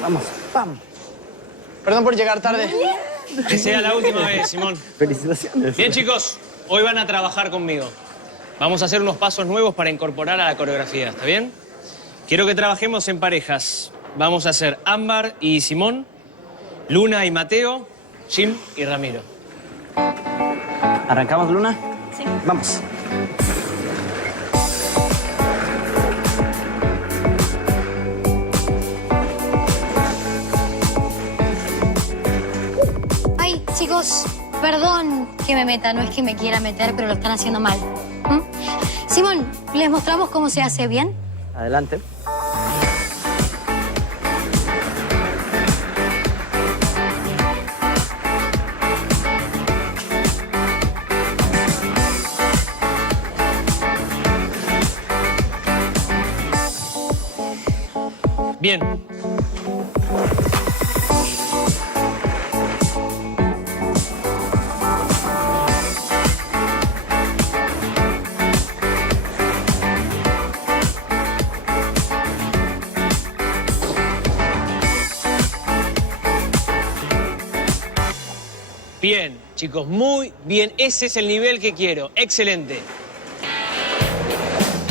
Vamos, vamos. Perdón por llegar tarde. Que sea la última vez, Simón. Felicitaciones. Bien, chicos, hoy van a trabajar conmigo. Vamos a hacer unos pasos nuevos para incorporar a la coreografía, ¿está bien? Quiero que trabajemos en parejas. Vamos a hacer Ámbar y Simón, Luna y Mateo, Jim y Ramiro. ¿Arrancamos, Luna? Sí. Vamos. Chicos, perdón que me meta, no es que me quiera meter, pero lo están haciendo mal. ¿Mm? Simón, ¿les mostramos cómo se hace bien? Adelante. Bien. Bien, chicos, muy bien. Ese es el nivel que quiero. Excelente.